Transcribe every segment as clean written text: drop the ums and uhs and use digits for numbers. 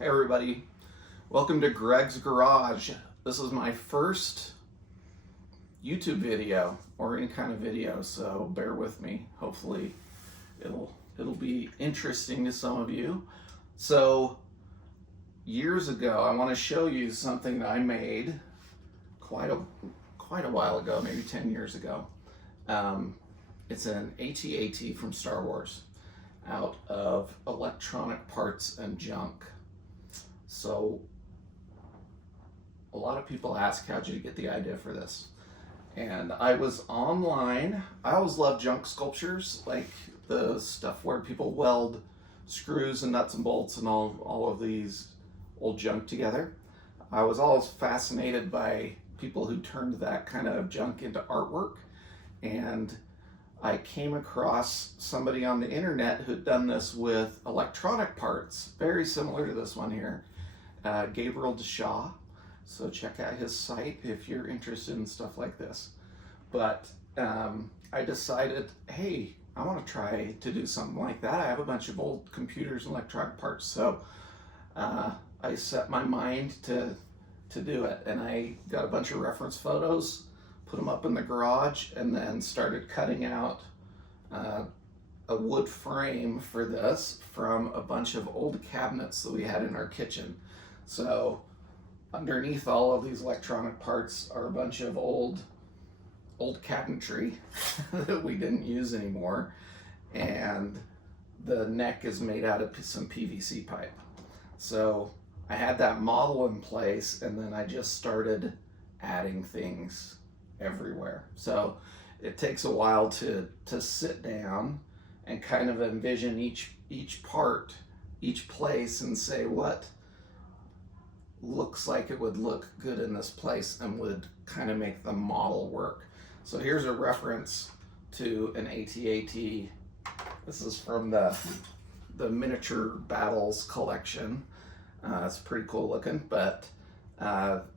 Hey everybody, welcome to Greg's Garage. This is my first YouTube video or any kind of video, so bear with me. Hopefully it'll be interesting to some of you. So years ago, I want to show you something that I made quite a while ago, maybe 10 years ago. It's an AT-AT from Star Wars out of electronic parts and junk. So a lot of people ask, how'd you get the idea for this? And I was online. I always loved junk sculptures, like the stuff where people weld screws and nuts and bolts and all of these old junk together. I was always fascinated by people who turned that kind of junk into artwork. And I came across somebody on the internet who'd done this with electronic parts, very similar to this one here. Gabriel Deshaw, so check out his site if you're interested in stuff like this. But I decided, hey, I want to try to do something like that. I have a bunch of old computers and electronic parts, so I set my mind to do it, and I got a bunch of reference photos, put them up in the garage, and then started cutting out a wood frame for this from a bunch of old cabinets that we had in our kitchen. So underneath all of these electronic parts are a bunch of old cabinetry that we didn't use anymore, and the neck is made out of some PVC pipe. So I had that model in place, and then I just started adding things everywhere. So it takes a while to sit down and kind of envision each part, each place, and say what looks like it would look good in this place and would kind of make the model work. So here's a reference to an AT-AT. This is from the Miniature Battles collection. It's pretty cool looking, but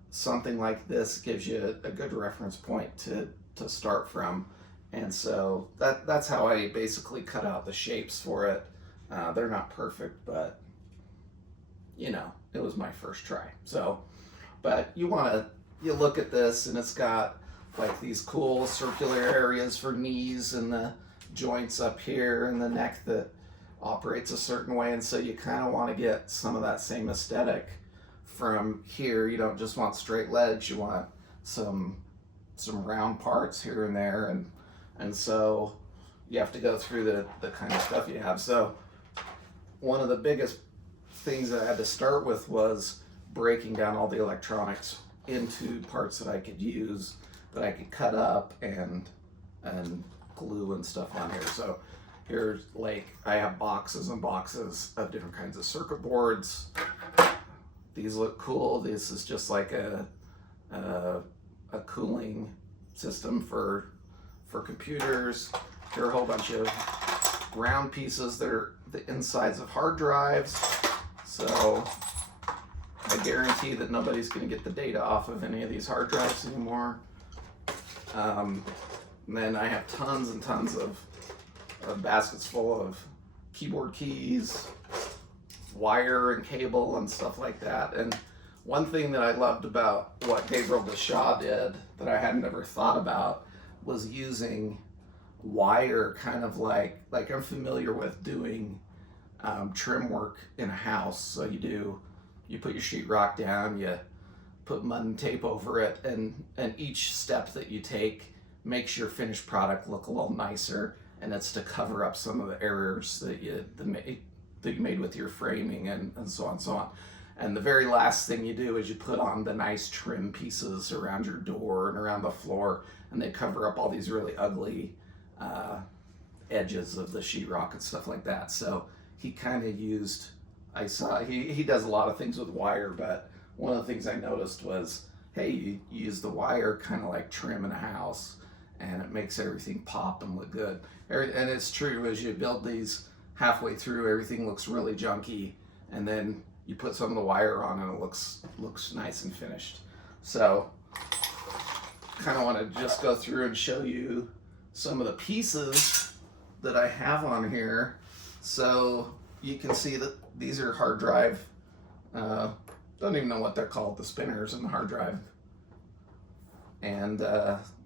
something like this gives you a good reference point to start from. And so that's how I basically cut out the shapes for it. They're not perfect, but you know, it was my first try. So, but you look at this, and it's got like these cool circular areas for knees and the joints up here and the neck that operates a certain way. And so you kind of want to get some of that same aesthetic from here. You don't just want straight legs, you want some round parts here and there, and so you have to go through the kind of stuff you have. So one of the biggest things that I had to start with was breaking down all the electronics into parts that I could use, that I could cut up and glue and stuff on here. So here's, like, I have boxes and boxes of different kinds of circuit boards. These look cool. This is just like a cooling system for computers. Here are a whole bunch of round pieces that are the insides of hard drives. So I guarantee that nobody's going to get the data off of any of these hard drives anymore. And then I have tons and tons of baskets full of keyboard keys, wire and cable and stuff like that. And one thing that I loved about what Gabriel Deshaw did that I hadn't ever thought about was using wire, kind of like I'm familiar with doing trim work in a house. So you put your sheetrock down, you put mud and tape over it, and each step that you take makes your finished product look a little nicer, and it's to cover up some of the errors that you made with your framing and so on and so on. And the very last thing you do is you put on the nice trim pieces around your door and around the floor, and they cover up all these really ugly edges of the sheetrock and stuff like that. So he kind of used, I saw, he does a lot of things with wire, but one of the things I noticed was, hey, you use the wire kind of like trim in a house, and it makes everything pop and look good. And it's true, as you build these halfway through, everything looks really junky, and then you put some of the wire on and it looks nice and finished. So kind of want to just go through and show you some of the pieces that I have on here. So you can see that these are hard drive Don't even know what they're called, the spinners and the hard drive. And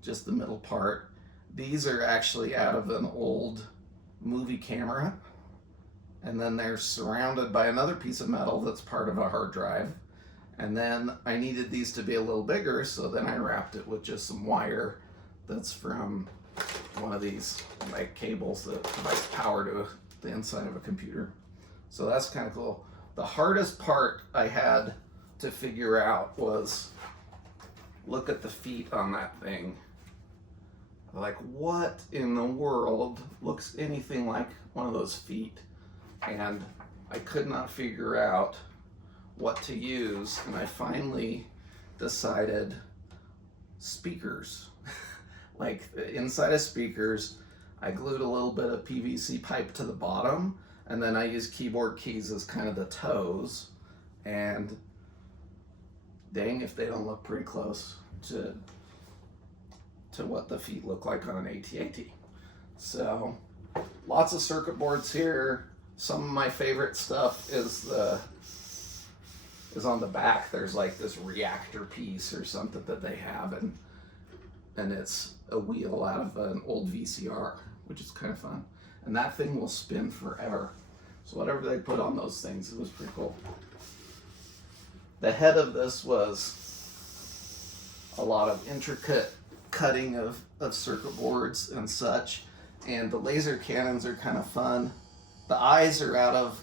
just the middle part. These are actually out of an old movie camera. And then they're surrounded by another piece of metal that's part of a hard drive. And then I needed these to be a little bigger, so then I wrapped it with just some wire that's from one of these like cables that provides power to the inside of a computer. So that's kind of cool. The hardest part I had to figure out was look at the feet on that thing. Like, what in the world looks anything like one of those feet? And I could not figure out what to use, and I finally decided speakers. Like the inside of speakers, I glued a little bit of PVC pipe to the bottom, and then I used keyboard keys as kind of the toes, and dang if they don't look pretty close to what the feet look like on an AT-AT. So lots of circuit boards here. Some of my favorite stuff is on the back. There's like this reactor piece or something that they have, and it's a wheel out of an old VCR, which is kind of fun. And that thing will spin forever. So whatever they put on those things, it was pretty cool. The head of this was a lot of intricate cutting of circuit boards and such. And the laser cannons are kind of fun. The eyes are out of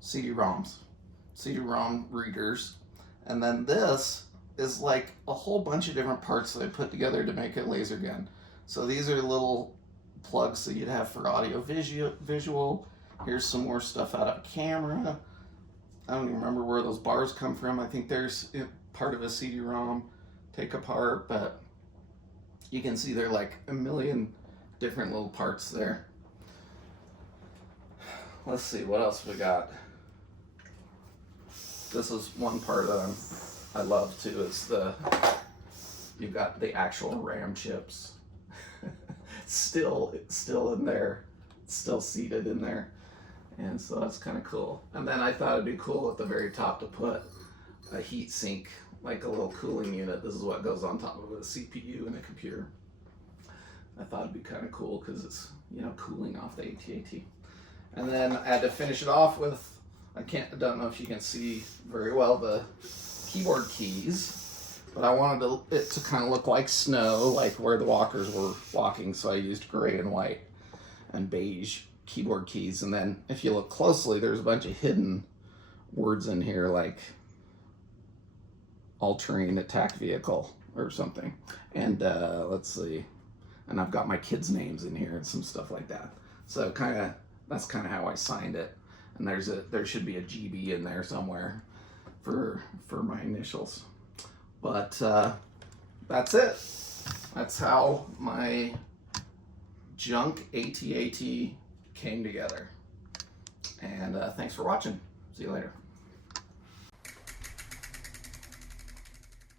CD-ROM readers. And then this is like a whole bunch of different parts that I put together to make a laser gun. So these are little plugs that you'd have for audio visual. Here's some more stuff out of camera. I don't even remember where those bars come from. I think there's part of a CD-ROM take apart, but you can see they're like a million different little parts there. Let's see what else we got. This is one part that I love too, is you've got the actual RAM chips still in there, still seated in there. And so that's kind of cool. And then I thought it'd be cool at the very top to put a heat sink, like a little cooling unit. This is what goes on top of a CPU in a computer. I thought it'd be kind of cool because it's, you know, cooling off the AT-AT. And then I had to finish it off with, I don't know if you can see very well the keyboard keys, but I wanted it to kind of look like snow, like where the walkers were walking. So I used gray and white and beige keyboard keys. And then if you look closely, there's a bunch of hidden words in here, like all-terrain attack vehicle or something. And let's see, and I've got my kids' names in here and some stuff like that. So that's kind of how I signed it. And there should be a GB in there somewhere for my initials. But that's it. That's how my junk AT-AT came together. And thanks for watching. See you later.